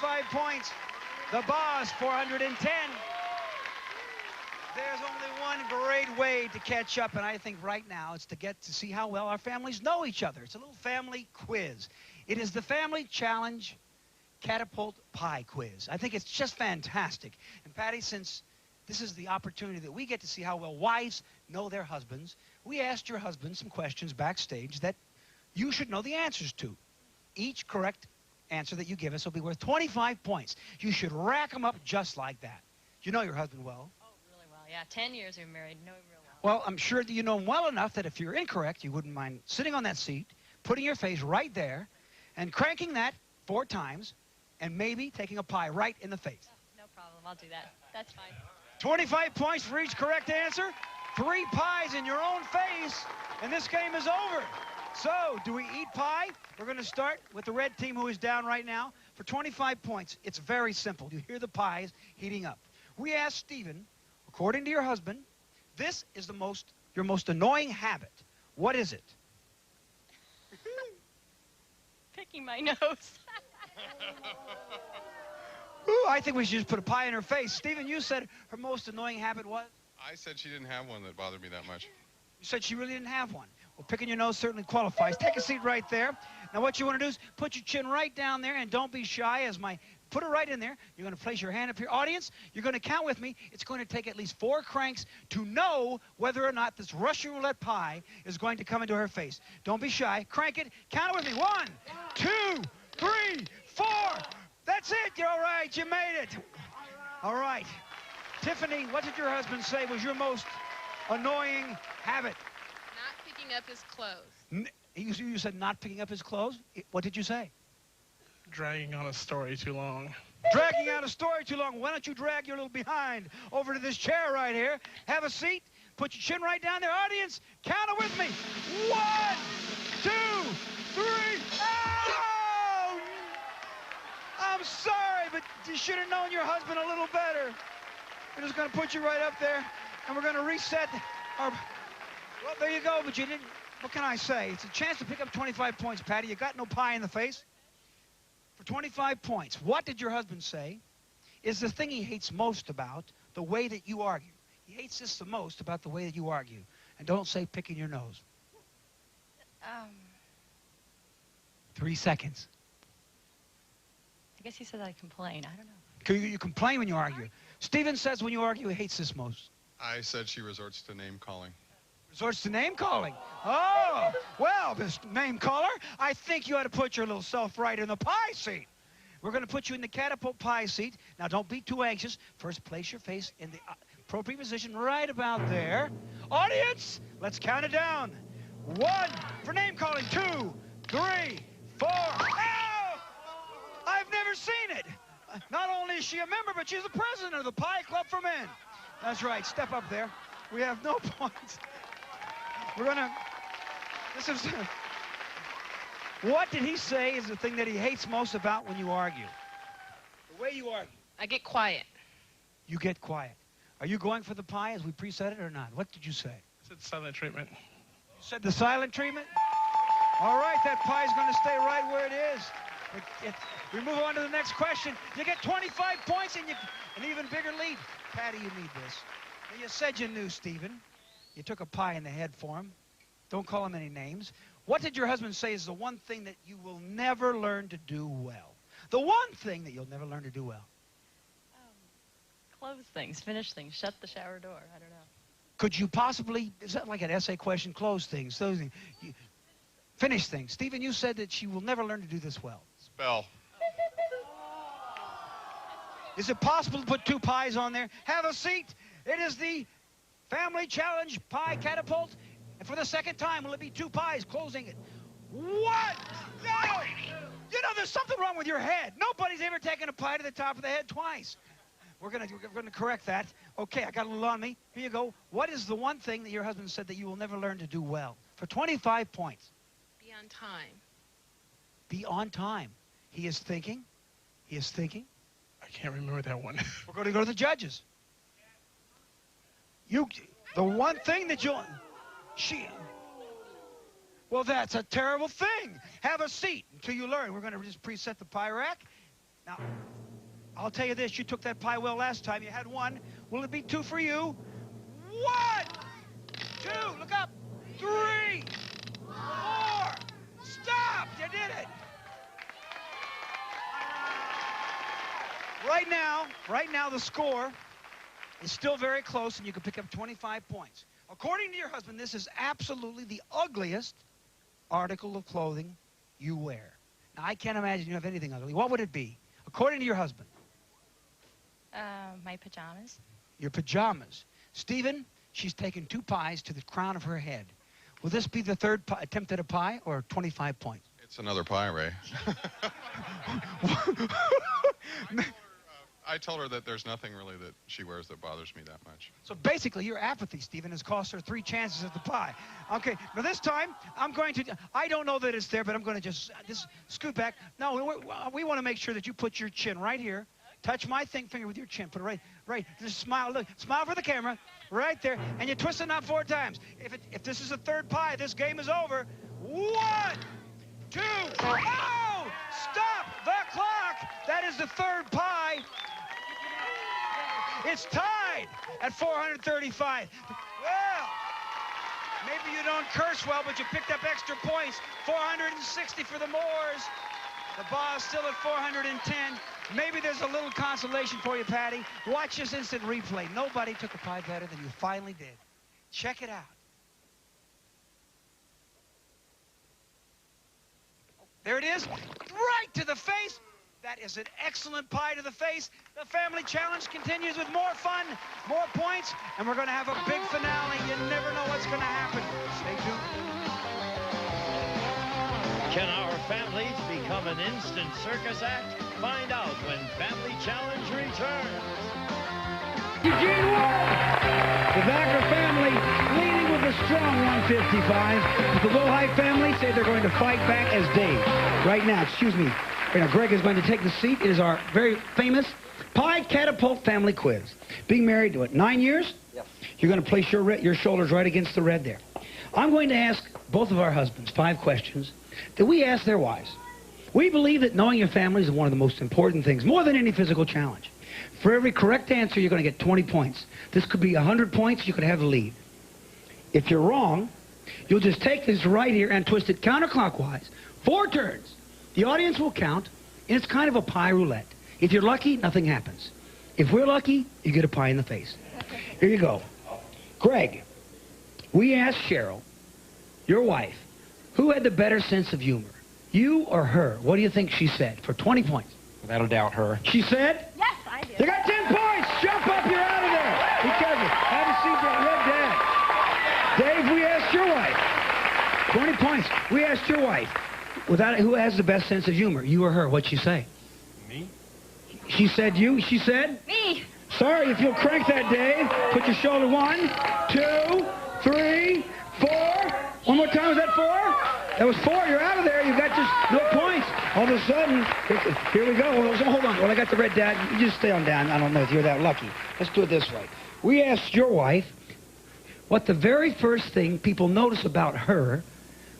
405 points. The boss, 410. There's only one great way to catch up, and I think right now it's to get to see how well our families know each other. It's a little family quiz. It is the Family Challenge Catapult Pie Quiz. I think it's just fantastic. And Patty, since this is the opportunity that we get to see how well wives know their husbands, we asked your husband some questions backstage that you should know the answers to. Each correct answer that you give us will be worth 25 points. You should rack them up just like that. You know your husband well. Oh, really well. Yeah, 10 years we've married. Know him real well. Well, I'm sure that you know him well enough that if you're incorrect, you wouldn't mind sitting on that seat, putting your face right there, and cranking that 4 times, and maybe taking a pie right in the face. No problem. I'll do that. That's fine. 25 points for each correct answer. 3 pies in your own face, and this game is over. So, do we eat pie? We're going to start with the red team, who is down right now. For 25 points, it's very simple. You hear the pies heating up. We asked Stephen, according to your husband, this is your most annoying habit. What is it? Picking my nose. Ooh, I think we should just put a pie in her face. Stephen, you said her most annoying habit was? I said she didn't have one that bothered me that much. You said she really didn't have one. Well, picking your nose certainly qualifies. Take a seat right there. Now, what you want to do is put your chin right down there, and don't be shy. Put it right in there. You're going to place your hand up here. Audience, you're going to count with me. It's going to take at least 4 cranks to know whether or not this Russian roulette pie is going to come into her face. Don't be shy. Crank it. Count it with me. 1, 2, 3, 4. That's it. You're all right. You made it. All right. Tiffany, what did your husband say was your most annoying habit? Not picking up his clothes. You said not picking up his clothes? What did you say? Dragging on a story too long. Dragging out a story too long. Why don't you drag your little behind over to this chair right here? Have a seat. Put your chin right down there. Audience, count it with me. 1, 2, 3. Oh! I'm sorry, but you should have known your husband a little better. We're just going to put you right up there, and we're going to reset our... Well, there you go, but you didn't... What can I say? It's a chance to pick up 25 points, Patty. You got no pie in the face. For 25 points, what did your husband say is the thing he hates most about the way that you argue? He hates this the most about the way that you argue. And don't say picking your nose. 3 seconds. I guess he said I complain. I don't know. You complain when you argue. Stephen says when you argue, he hates this most. I said she resorts to name calling. Resorts to name calling. Oh, well, this name caller, I think you ought to put your little self right in the pie seat. We're going to put you in the Catapult pie seat. Now, don't be too anxious. First, place your face in the appropriate position right about there. Audience, let's count it down. 1 for name calling. 2, 3, 4. Oh! I've never seen it. Not only is she a member, but she's the president of the Pie Club for Men. That's right. Step up there. We have no points. We're going to... This is... What did he say is the thing that he hates most about when you argue? The way you argue. I get quiet. You get quiet. Are you going for the pie as we preset it or not? What did you say? I said silent treatment. You said the silent treatment? All right, that pie's going to stay right where it is. We move on to the next question. You get 25 points and an even bigger lead. Patty, you need this. Now, you said you knew Stephen. You took a pie in the head for him. Don't call him any names. What did your husband say is the one thing that you will never learn to do well? The one thing that you'll never learn to do well. Close things, finish things, shut the shower door. I don't know. Could you possibly, is that like an essay question? Close things, those things. Finish things. Stephen, you said that she will never learn to do this well. Spell. Is it possible to put 2 pies on there? Have a seat. It is the Family Challenge Pie Catapult. And for the second time, will it be 2 pies closing it? What? No! You know, there's something wrong with your head. Nobody's ever taken a pie to the top of the head twice. We're gonna correct that. Okay, I got a little on me. Here you go. What is the one thing that your husband said that you will never learn to do well? For 25 points. Be on time. Be on time. He is thinking. He is thinking. I can't remember that one. We're going to go to the judges. The one thing that well, that's a terrible thing. Have a seat until you learn. We're going to just preset the pie rack. Now, I'll tell you this, you took that pie well last time. You had 1. Will it be 2 for you? 1, 2, look up. 3, 4. Stop! You did it. Right now, the score is still very close, and you can pick up 25 points. According to your husband, this is absolutely the ugliest article of clothing you wear. Now, I can't imagine you have anything ugly. What would it be, according to your husband? My pajamas. Your pajamas. Stephen, she's taken 2 pies to the crown of her head. Will this be the 3rd attempt at a pie, or 25 points? It's another pie, Ray. I told her that there's nothing really that she wears that bothers me that much. So basically, your apathy, Stephen, has cost her 3 chances at the pie. Okay, now this time, I'm going to, I don't know that it's there, but I'm going to just scoot back. No, we want to make sure that you put your chin right here. Touch my finger with your chin. Put it right. Just smile. Look, smile for the camera. Right there. And you twist the knot 4 times. If this is a 3rd pie, this game is over. 1, 2. Oh! Stop the clock. That is the 3rd pie. It's tied at 435. Well, maybe you don't curse well, but you picked up extra points. 460 for the Moors. The ball is still at 410. Maybe there's a little consolation for you, Patty. Watch this instant replay. Nobody took a pie better than you finally did. Check it out. There it is. Right to the face. That is an excellent pie to the face. The family challenge continues with more fun, more points, and we're going to have a big finale. You never know what's going to happen. Stay tuned. Can our families become an instant circus act? Find out when Family Challenge returns. Eugene Wolf! The Backer family leading with a strong 155. But the Wilhite family say they're going to fight back as Dave. Right now, excuse me. Right now, Greg is going to take the seat. It is our very famous Pie Catapult family quiz. Being married to 9 years? Yes. You're going to place your shoulders right against the red there. I'm going to ask both of our husbands 5 questions that we ask their wives. We believe that knowing your family is one of the most important things, more than any physical challenge. For every correct answer, you're going to get 20 points. This could be 100 points. You could have the lead. If you're wrong, you'll just take this right here and twist it counterclockwise. 4 turns. The audience will count, and it's kind of a pie roulette. If you're lucky, nothing happens. If we're lucky, you get a pie in the face. Here you go. Greg, we asked Cheryl, your wife, who had the better sense of humor, you or her? What do you think she said for 20 points? Without a doubt, her. She said? Yes, I did. You got 10 points. Jump up. You're out of there. Be careful. Have a seat there. Red Dad. Dave, we asked your wife. 20 points. We asked your wife. Who has the best sense of humor, you or her? What'd she say? Me? She said you. She said? Me. Sorry, if you'll crank that, Dave. Put your shoulder. 1, 2, 3, 4. One more time. Was that 4? That was 4. You're out of there. You got just no points. All of a sudden, here we go. Hold on. Well, I got the red dad. You just stay on down. I don't know if you're that lucky. Let's do it this way. We asked your wife what the very first thing people notice about her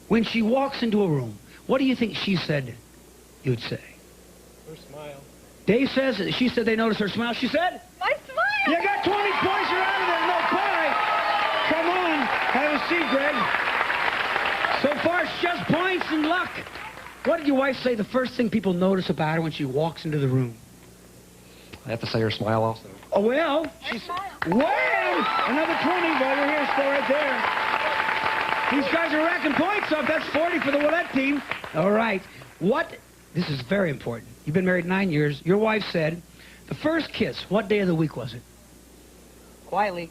when she walks into a room. What do you think she said you'd say? Her smile. Dave says, she said they noticed her smile. She said? My smile. You got 20 points. You're out of there. No pie. Come on. Have a seat, Greg. So far, it's just points and luck. What did your wife say the first thing people notice about her when she walks into the room? I have to say her smile also. Oh, well. She's, well, another 20 over here. Stay right there. These guys are racking points up. That's 40 for the Willette team. All right. This is very important. You've been married 9 years. Your wife said, the first kiss, what day of the week was it? Quietly.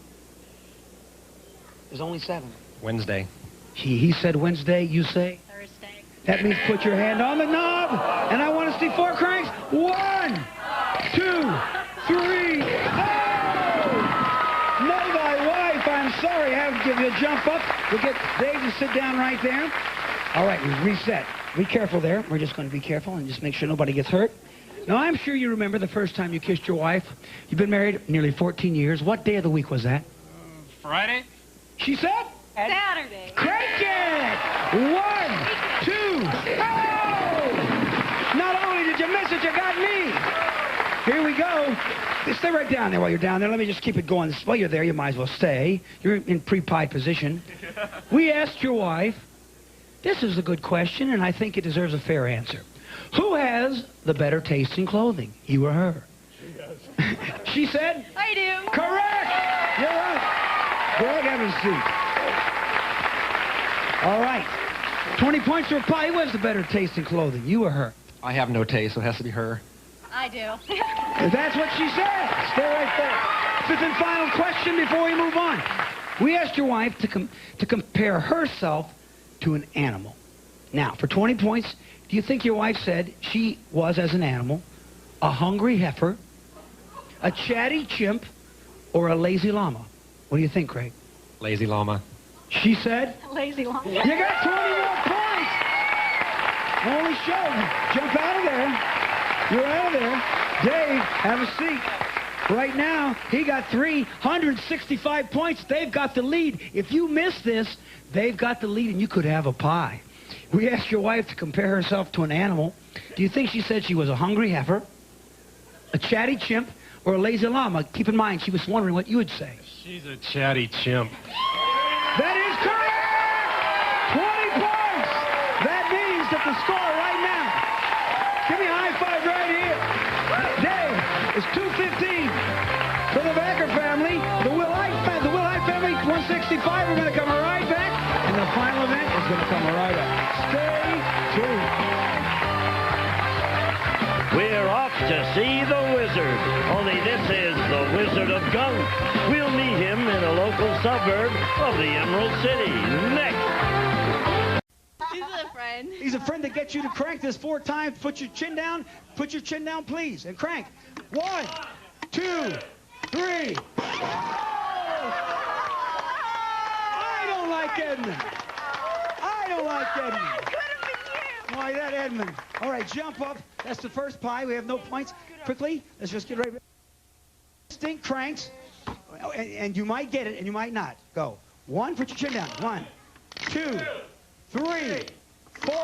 There's only 7. Wednesday. He said Wednesday. You say? Thursday. That means put your hand on the knob. And I want to see 4 cranks. 1, 2, 3. Oh! Know thy wife. I'm sorry. I have to give you a jump up. We'll get Dave to sit down right there. All right, we reset. Be careful there. We're just going to be careful and just make sure nobody gets hurt. Now, I'm sure you remember the first time you kissed your wife. You've been married nearly 14 years. What day of the week was that? Friday? She said? Saturday. Crank it! 1, 2. Oh! Not only did you miss it, you got me. Here we go. stay right down there while you're down there. Let me just keep it going. While you're there, you might as well stay. You're in pre-pied position. We asked your wife, this is a good question, and I think it deserves a fair answer. Who has the better taste in clothing, you or her? She does. She said? I do. Correct! You're right. Greg, have a seat. All right. 20 points for a pie. Who has the better taste in clothing, you or her? I have no taste, so it has to be her. I do. That's what she said. Stay right there. Fifth and final question before we move on. We asked your wife to compare herself to an animal. Now, for 20 points, do you think your wife said she was, as an animal, a hungry heifer, a chatty chimp, or a lazy llama? What do you think, Craig? Lazy llama. She said? Lazy llama. You got 20 more points! Holy show. Jump out of there. You're out of there. Dave, have a seat. Right now, he got 365 points. They've got the lead. If you miss this, they've got the lead, and you could have a pie. We asked your wife to compare herself to an animal. Do you think she said she was a hungry heifer, a chatty chimp, or a lazy llama? Keep in mind, she was wondering what you would say. She's a chatty chimp. That is correct! 20 points! That means that the score right now, give me a high five right here. Dave, it's 215 for the Backer family. The Will Hyde family, 165. We're going to come right back, and the final event is going to come right up. Stay tuned. We're off to see the wizard. Only this is the Wizard of Gunk. We'll meet him in a local suburb of the Emerald City. Next. He's a friend. He's a friend that gets you to crank this 4 times. Put your chin down. Put your chin down, please, and crank. 1, 2, 3. I don't like Edmund. I don't like Edmund. Why, that Edmund. All right, jump up. That's the first pie. We have no points. Quickly, let's just get right. Distinct cranks, and you might get it, and you might not. Go. 1, put your chin down. 1, 2, 3, 4.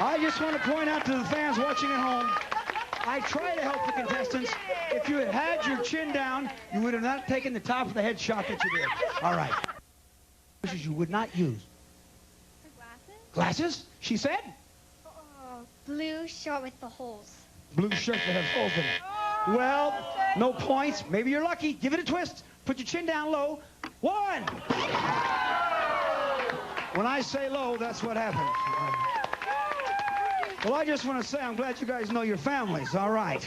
I just want to point out to the fans watching at home, I try to help the contestants. If you had had your chin down, you would have not taken the top of the head shot that you did. All right. You would not use. Glasses? She said? Blue shirt with the holes. Blue shirt that has holes in it. Well, no points. Maybe you're lucky. Give it a twist. Put your chin down low. 1. When I say low, that's what happens. Well, I just want to say I'm glad you guys know your families. All right.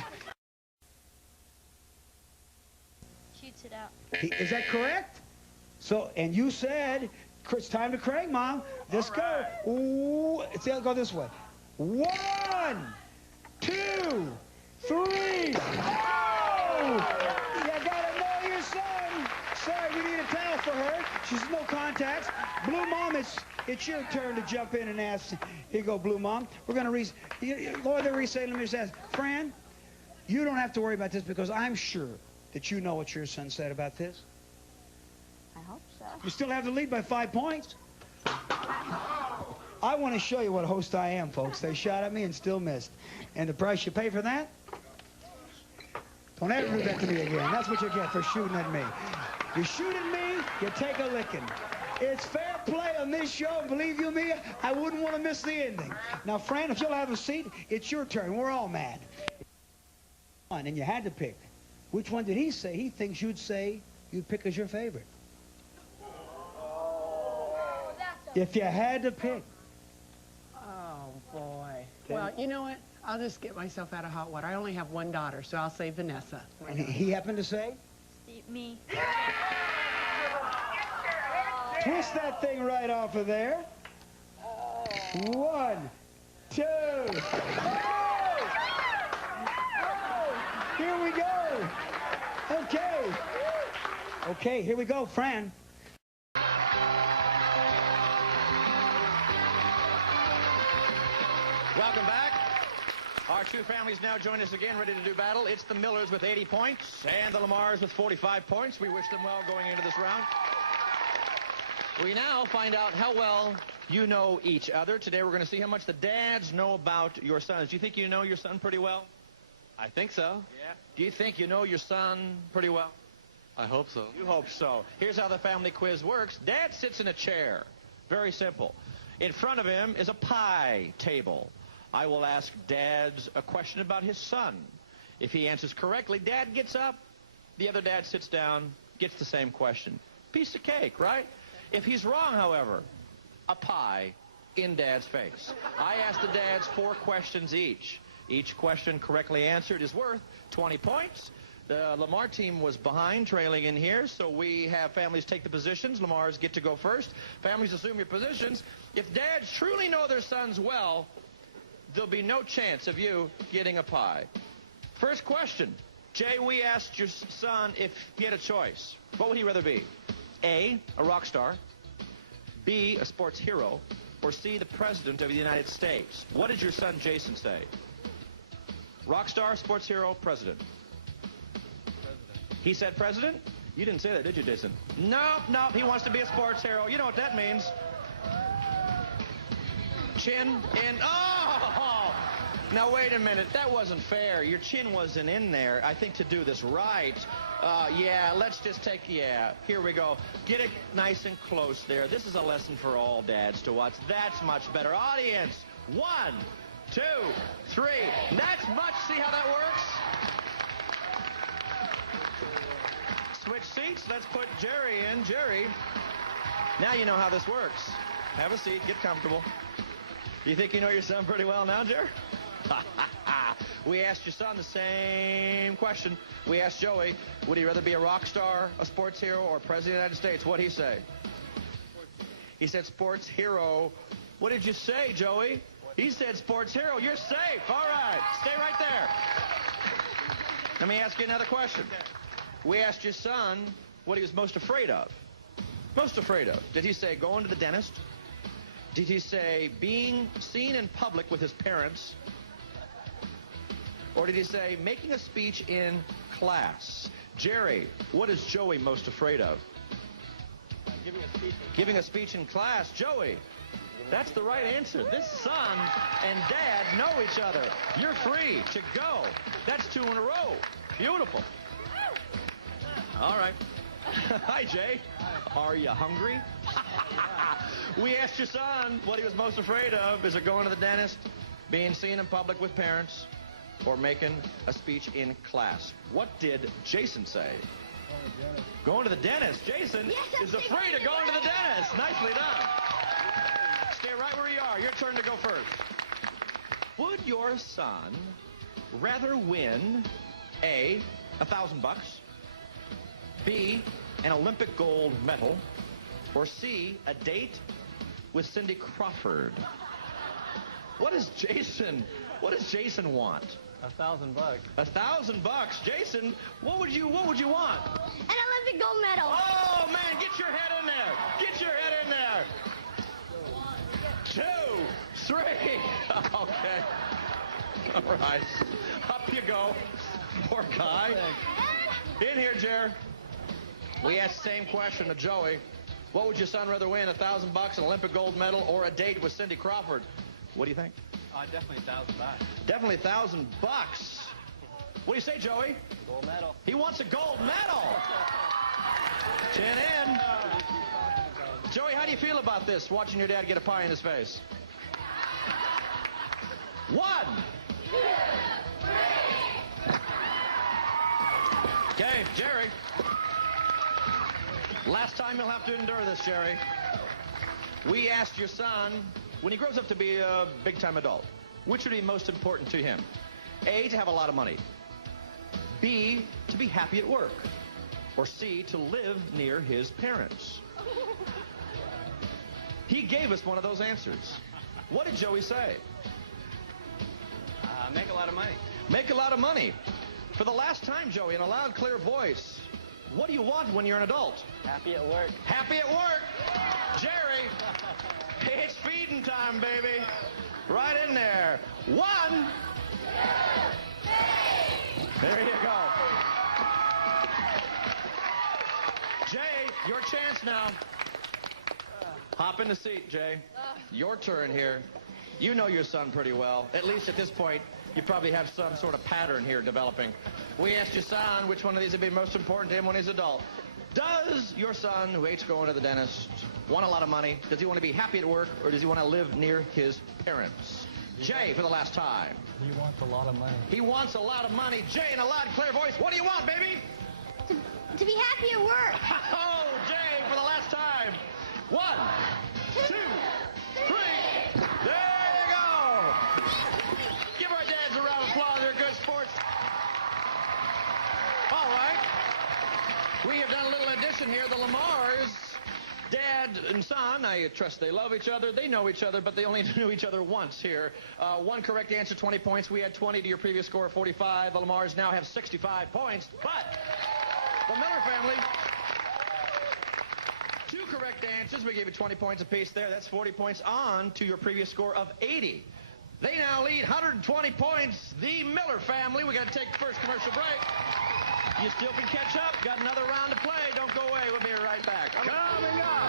Shoots it out. Is that correct? So, and you said, it's time to crank, Mom. Let's go. Ooh, it'll go this way. 1, 2, 3. Oh! You gotta know your son. Sorry, we need a towel for her. She's no contacts. Blue Mom, it's your turn to jump in and ask. Here you go, Blue Mom. We're gonna Lord, they're resaying. Let me just ask, Fran, you don't have to worry about this because I'm sure that you know what your son said about this. I hope so. You still have the lead by 5 points. I want to show you what a host I am, folks. They shot at me and still missed. And the price you pay for that? Don't ever do that to me again. That's what you get for shooting at me. You shoot at me, you take a licking. It's fair play on this show. Believe you me, I wouldn't want to miss the ending. Now, Fran, if you'll have a seat, it's your turn. We're all mad. And you had to pick. Which one did he say he thinks you'd pick as your favorite? If you had to pick. Oh, boy. Well, you know what? I'll just get myself out of hot water. I only have one daughter, so I'll say Vanessa. And he happened to say? Me. Twist that thing right off of there. 1, 2. Here we go. Okay. Okay, here we go, Fran. Welcome back. Our two families now join us again, ready to do battle. It's the Millers with 80 points and the Lamars with 45 points. We wish them well going into this round. We now find out how well you know each other. Today we're going to see how much the dads know about your sons. Do you think you know your son pretty well? I think so. Yeah. Do you think you know your son pretty well? I hope so. You hope so. Here's how the family quiz works. Dad sits in a chair. Very simple. In front of him is a pie table. I will ask Dad a question about his son. If he answers correctly, Dad gets up. The other dad sits down, gets the same question. Piece of cake, right? If he's wrong, however, a pie in Dad's face. I ask the dads 4 questions each. Each question correctly answered is worth 20 points. The Lamar team was behind, trailing in here, so we have families take the positions. Lamars get to go first. Families assume your positions. If dads truly know their sons well, there'll be no chance of you getting a pie. First question. Jay, we asked your son if he had a choice. What would he rather be? A rock star, B, a sports hero, or C, the president of the United States? What did your son Jason say? Rock star, sports hero, president. He said president? You didn't say that, did you, Jason? Nope, he wants to be a sports hero. You know what that means. Chin in. Oh! Now, wait a minute. That wasn't fair. Your chin wasn't in there. I think to do this right, yeah, let's just take, yeah, here we go. Get it nice and close there. This is a lesson for all dads to watch. That's much better. Audience, 1, 2, 3. That's much. See how that works? Switch seats. Let's put Jerry in. Jerry, now you know how this works. Have a seat. Get comfortable. You think you know your son pretty well now, Jerry? We asked your son the same question. We asked Joey, would he rather be a rock star, a sports hero, or president of the United States? What'd he say? He said sports hero. What did you say, Joey? He said sports hero. You're safe. All right. Stay right there. Let me ask you another question. We asked your son what he was most afraid of. Most afraid of. Did he say going to the dentist? Did he say being seen in public with his parents? Or did he say making a speech in class? Jerry, what is Joey most afraid of? Giving a speech in class. Joey, that's the right answer. This son and dad know each other. You're free to go. That's 2 in a row. Beautiful. All right. Hi, Jay. Are you hungry? We asked your son what he was most afraid of. Is it going to the dentist, being seen in public with parents, or making a speech in class? What did Jason say? Going to the dentist. Jason is afraid of going to the dentist. Nicely done. Stay right where you are. Your turn to go first. Would your son rather win A, $1,000, B, an Olympic gold medal, or C, a date with Cindy Crawford? What does Jason want? $1,000. $1,000. Jason, what would you want? An Olympic gold medal. Oh man, get your head in there. Get your head in there. 2, 3. Okay. All right. Up you go. Poor guy. In here, Jer. We asked the same question to Joey. What would your son rather win, $1,000, an Olympic gold medal, or a date with Cindy Crawford? What do you think? Definitely $1,000. Definitely $1,000. What do you say, Joey? Gold medal. He wants a gold medal. 10 in. Joey, how do you feel about this, watching your dad get a pie in his face? 1, 2, 3. Okay, Jerry. Last time you'll have to endure this, Jerry. We asked your son, when he grows up to be a big-time adult, which would be most important to him? A, to have a lot of money. B, to be happy at work. Or C, to live near his parents. He gave us one of those answers. What did Joey say? Make a lot of money. Make a lot of money. For the last time, Joey, in a loud, clear voice, what do you want when you're an adult? Happy at work. Happy at work. Jerry, it's feeding time, baby. Right in there. 1, 2, 3. There you go. Jay, your chance now. Hop in the seat, Jay. Your turn here. You know your son pretty well. At least at this point, You probably have some sort of pattern here developing. We asked your son which one of these would be most important to him when he's adult. Does your son, who hates going to the dentist, want a lot of money? Does he want to be happy at work, or does he want to live near his parents? Jay, for the last time. He wants a lot of money. He wants a lot of money. Jay, in a loud, clear voice, what do you want, baby? To be happy at work. Oh, Jay, for the last time. 1, 2, 3. There you go. Give our dads a round of applause. They're good sports. All right. We have done a little addition here. The Lamars, dad and son, I trust they love each other. They know each other, but they only knew each other once here. One correct answer, 20 points. We had 20 to your previous score of 45. The Lamars now have 65 points. But the Miller family, 2 correct answers. We gave you 20 points apiece there. That's 40 points on to your previous score of 80. They now lead 120 points. The Miller family. We got to take the first commercial break. You still can catch up. Got another round to play. Don't go away. We'll be right back. Coming up.